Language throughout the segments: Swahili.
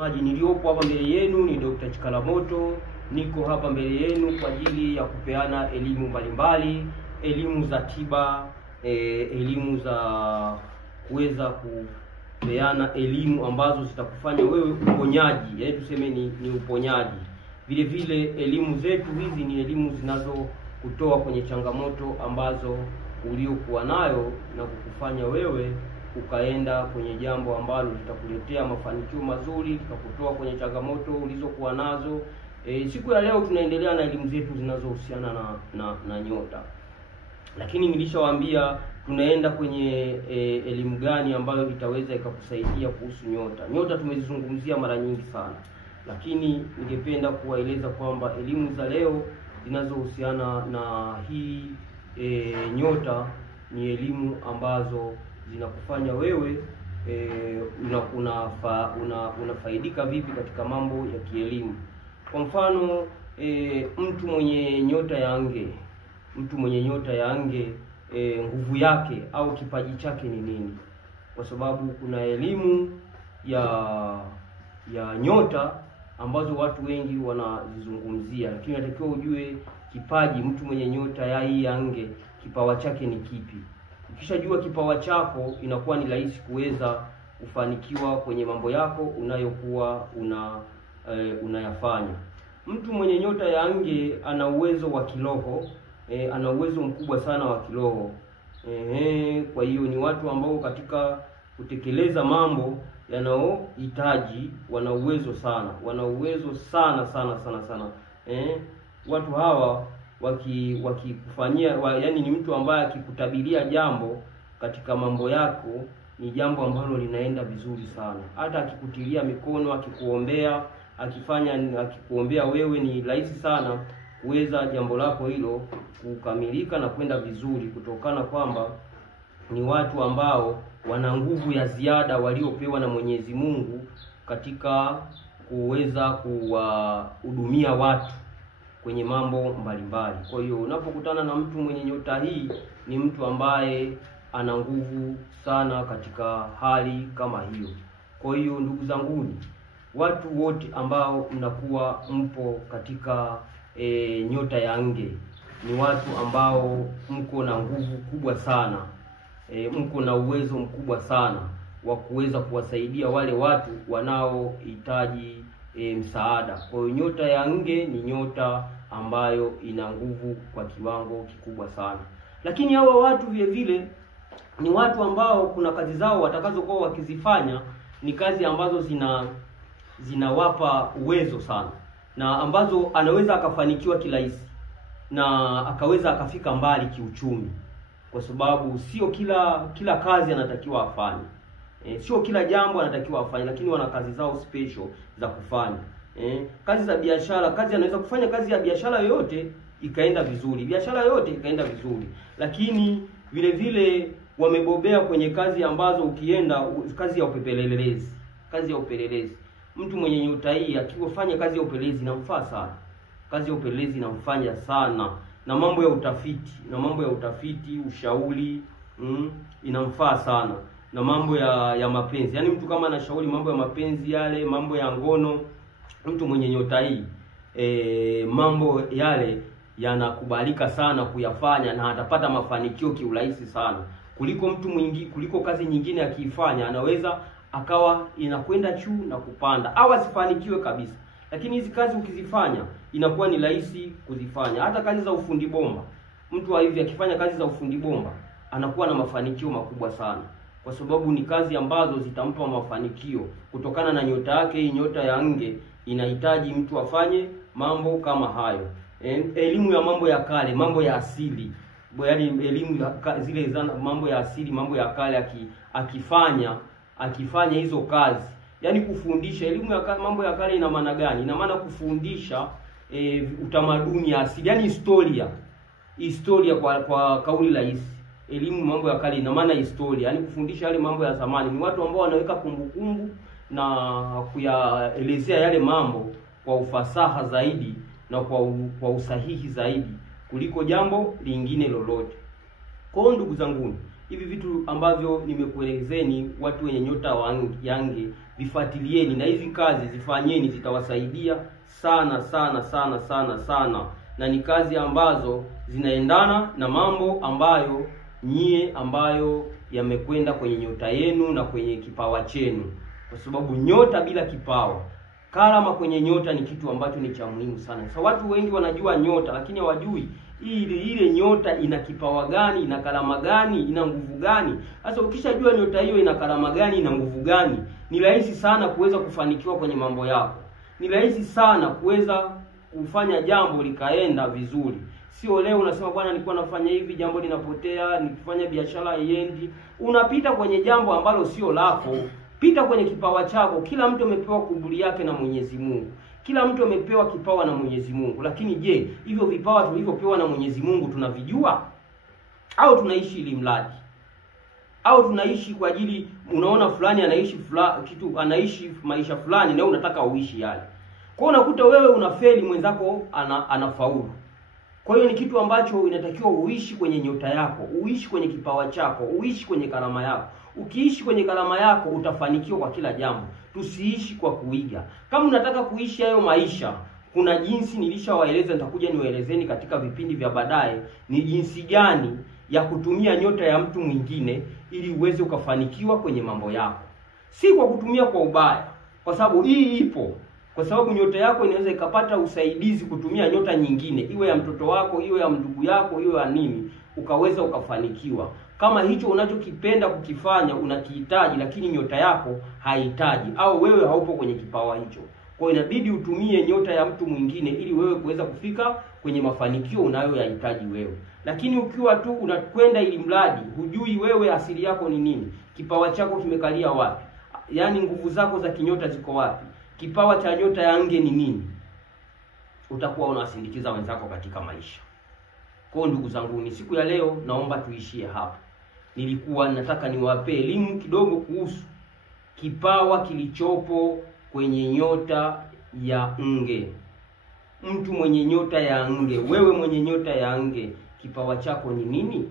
Maji niliopo hapa mbele yenu ni Dr. Chikalamoto. Niko hapa mbele yenu kwa ajili ya kupeana elimu mbalimbali, elimu za tiba, elimu za kuweza kupeana elimu ambazo zitakufanya wewe uponyaji, yaani tuseme ni uponyaji. Vile vile elimu zetu hizi ni elimu zinazokutoa kwenye changamoto ambazo uliokuwa nayo na kukufanya wewe ukaenda kwenye jambo ambalo litakuletea mafanikio mazuri, litakutoa kwenye changamoto ulizokuwa nazo. Siku ya leo tunaendelea na elimu zetu zinazohusiana na nyota. Lakini nilishawaambia tunaenda kwenye elimu gani ambayo itaweza ikakusaidia kuhusu nyota. Nyota tumezizungumzia mara nyingi sana. Lakini ningependa kuwaeleza kwamba elimu za leo zinazohusiana na hii nyota ni elimu ambazo zinakufanya wewe unafaidika vipi katika mambo ya kielimu. Kwa mfano mtu mwenye nyota ya nge, nguvu yake au kipaji chake ni nini? Kwa sababu kuna elimu ya nyota ambazo watu wengi wanazizungumzia, lakini natakiwa ujue kipaji mtu mwenye nyota ya nge kipawa chake ni kipi. Ukishajua kipawa chako, inakuwa ni rahisi kuweza kufanikiwa kwenye mambo yako unayokuwa unayafanya. Mtu mwenye nyota ya nge ana uwezo wa kiroho, ana uwezo mkubwa sana wa kiroho. Kwa hiyo ni watu ambao katika kutekeleza mambo yanayohitaji wana uwezo sana, sana. Watu hawa wakikufanyia yaani ni mtu ambaye akikutabiria jambo katika mambo yako ni jambo ambalo linaenda vizuri sana. Hata akikutilia mikono, akikuombea, akikuombea wewe, ni rahisi sana kuweza jambo lako hilo kukamilika na kwenda vizuri, kutokana kwamba ni watu ambao wana nguvu ya ziada waliopewa na Mwenyezi Mungu katika kuweza kuwahudumia watu kwenye mambo mbalimbali. Kwa hiyo unapokutana na mtu mwenye nyota hii, ni mtu ambaye ana nguvu sana katika hali kama hiyo. Kwa hiyo ndugu zanguni, watu wote ambao mnakuwa mpo katika nyota ya nge ni watu ambao mko na nguvu kubwa sana, mko na uwezo mkubwa sana wa kuweza kuwasaidia wale watu wanaohitaji msaada. Kwa hiyo nyota ya nge ni nyota ambayo ina nguvu kwa kiwango kikubwa sana. Lakini hawa watu vile vile ni watu ambao kuna kazi zao watakazokuwa wakizifanya ni kazi ambazo zinawapa uwezo sana, na ambazo anaweza akafanikiwa kirahisi na akaweza akafika mbali kiuchumi, kwa sababu sio kila kazi anatakiwa afanye. Sio kila jambo anatakiwa afanye, lakini wana kazi zao special za kufanya. Kazi za biashara, anaweza kufanya kazi ya biashara yoyote ikaenda vizuri, lakini vile vile wamebobea kwenye kazi ambazo ukienda, kazi ya upelelezi. Mtu mwenye nyota hii akifanya kazi ya upelelezi inamfaa sana. Kazi ya upelelezi inamfanya sana, na mambo ya utafiti, ushauri, inamfaa sana, na mambo ya mapenzi. Yaani mtu kama anashauri mambo ya mapenzi, yale mambo ya ngono, mtu mwenye nyota hii mambo yale yanakubalika sana kuyafanya, na atapata mafanikio kiurahisi sana kuliko kazi nyingine akiifanya anaweza akawa inakwenda juu na kupanda au asifanikiwe kabisa. Lakini hizi kazi ukizifanya inakuwa ni rahisi kuzifanya. Hata kazi za ufundi bomba, mtu wa hivi akifanya kazi za ufundi bomba anakuwa na mafanikio makubwa sana, kwa sababu ni kazi ambazo zitampa mafanikio kutokana na nyota yake. Hii nyota ya nge inahitaji mtu afanye mambo kama hayo. Elimu ya mambo ya kale, mambo ya asili, yaani elimu zile mambo ya asili, mambo ya kale, akifanya hizo kazi, yaani kufundisha. Elimu ya mambo ya kale ina maana gani? Ina maana kufundisha utamaduni asili, yaani historia kwa kauli rahisi. Elimu mambo ya kale ina maana historia, yaani kufundisha yale mambo ya zamani. Ni watu ambao wanaweka kumbukumbu na kuyaelezea yale mambo kwa ufasaha zaidi na kwa usahihi zaidi kuliko jambo lingine lolote. Kwa ndugu zangu, hivi vitu ambavyo nimekuelezeni, watu wenye nyota ya nge vifuatilieni na hizi kazi zifanyeni, zitawasaidia sana sana sana sana sana, na ni kazi ambazo zinaendana na mambo ambayo ambayo yamekwenda kwenye nyota yenu na kwenye kipawa chenu, kwa sababu nyota bila kipawa, karama kwenye nyota ni kitu ambacho ni cha muhimu sana. Sasa watu wengi wanajua nyota, lakini hawajui ile nyota ina kipawa gani, ina karama gani, ina nguvu gani. Sasa ukishajua nyota hiyo ina karama gani, ina nguvu gani, ni rahisi sana kuweza kufanikiwa kwenye mambo yako. Ni rahisi sana kuweza kufanya jambo likaenda vizuri. Sio leo unasema bwana nilikuwa nafanya hivi, jambo linapotea, nikifanya biashara haiendi. Unapita kwenye jambo ambalo sio lako. Pita kwenye kipawa chako. Kila mtu amepewa kuburi yake na Mwenyezi Mungu. Kila mtu amepewa kipawa na Mwenyezi Mungu. Lakini je, hivyo vipawa tulivyopewa na Mwenyezi Mungu tunavijua? Au tunaishi ili mradi? Au tunaishi kwa ajili unaona fulani anaishi maisha fulani na unataka uishi yale. Kwa hiyo unakuta wewe unafeli, mwenzako anafaulu. Kwa hiyo ni kitu ambacho inatakiwa uishi kwenye nyota yako, uishi kwenye kipawa chako, uishi kwenye karama yako. Ukiishi kwenye karama yako utafanikiwa kwa kila jambo. Tusiishi kwa kuiga. Kama unataka kuishi hayo maisha, kuna jinsi nilishawaeleza, nitakuja niwaelezeni katika vipindi vya baadaye, ni jinsi gani ya kutumia nyota ya mtu mwingine ili uweze ukafanikiwa kwenye mambo yako. Si kwa kutumia kwa ubaya, kwa sababu hii ipo. Kwa sababu nyota yako inaweza ikapata usaidizi kutumia nyota nyingine, iwe ya mtoto wako, iwe ya ndugu yako, iwe ya nini, ukaweza ukafanikiwa. Kama hicho unachokipenda kukifanya unakihitaji, lakini nyota yako haihitaji, au wewe haupo kwenye kipawa hicho, kwa hiyo inabidi utumie nyota ya mtu mwingine ili wewe kuweza kufika kwenye mafanikio unayoyahitaji wewe. Lakini ukiwa tu unakwenda ili mradi, hujui wewe asili yako ni nini, kipawa chako kimekalia wapi, yaani nguvu zako za kinyota ziko wapi, kipawa cha nyota ya nge ni nini, utakuwa unawasindikiza wenzako katika maisha. Kwa ndugu zangu, ni siku ya leo naomba tuishie hapa. Nilikuwa nataka niwape elimu kidogo kuhusu kipawa kilichopo kwenye nyota ya nge. Mtu mwenye nyota ya nge, wewe mwenye nyota ya nge, kipawa chako ni nini?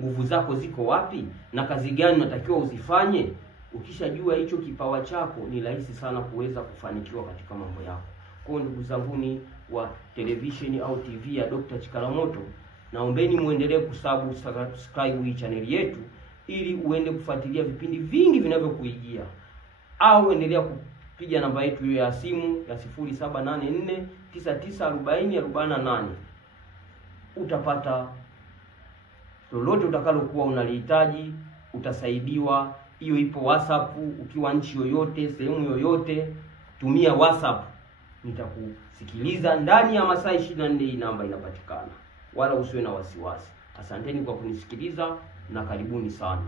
Nguvu zako ziko wapi? Na kazi gani unatakiwa uzifanye? Ukishajua hicho kipawa chako, ni rahisi sana kuweza kufanikiwa katika mambo yako. Kwa ndugu zanguni wa televisheni au TV ya Dr. Chikalamoto, naombeni muendelee kusubscribe hii channel yetu ili uende kufuatilia vipindi vingi vinavyokuijia, au endelea kupiga namba yetu ya simu ya 0784994048. Utapata lolote utakalokuwa unalihitaji, utasaidiwa. Hiyo ipo WhatsApp, ukiwa nchi yoyote, sehemu yoyote, tumia WhatsApp. Nitakusikiliza ndani ya masaa 24. Hii namba inapatikana. Wala usiwe na wasiwasi. Asanteni kwa kunisikiliza na karibuni sana.